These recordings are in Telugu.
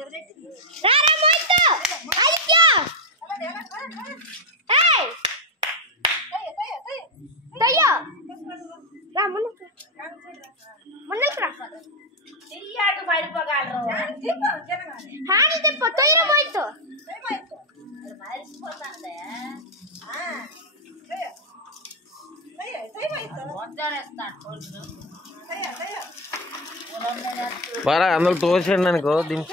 రారా మొయ్యో ఆదిత్య ఏయ్ తయ్యో రా మున్నకు రా తీయాడు పడిపోగాలరు హాని తెప్ప తొయ్యరా మొయ్యో మరిసిపోతాందే బాగా అందులో తోసేయండి అనుకో దీని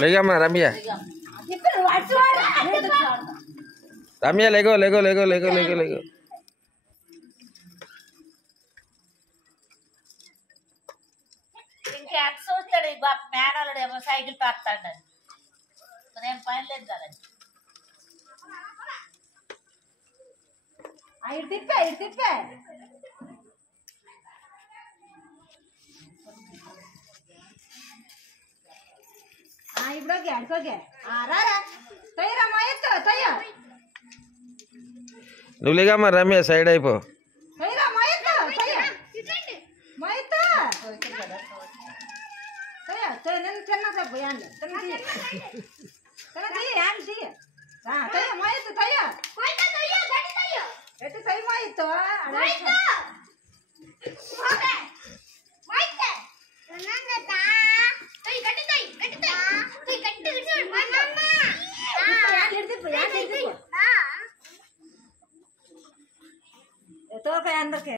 లేగమ్మా రమ్య రమ్య లేగో లేగో లేగో లేగో లేగో లేగో ఇంకెంత చూస్తాడు ఈ బాబు మేనలుడేమో సైకిల్ తాస్తాడు నేను పని లేదు కదా ఇటు తిప్పే ఇప్పుడు ఓకే అడుకోకే రారా తొయ్యరా మొయ్యో తొయ్య నువ్వు లేగమ్మా రమ్య సైడ్ అయిపో తొయ్యరా మొయ్యో తొయ్య మొయ్యో తొయ్య తొయ్య నేను చిన్నసేపు యాండి చిన్న తీయ యాండి తీయ తొయ్య మొయ్యో తొయ్య మొయ్యో తొయ్యో గడి తొయ్యో ఎటు తొయ్య మొయ్యో మొయ్యో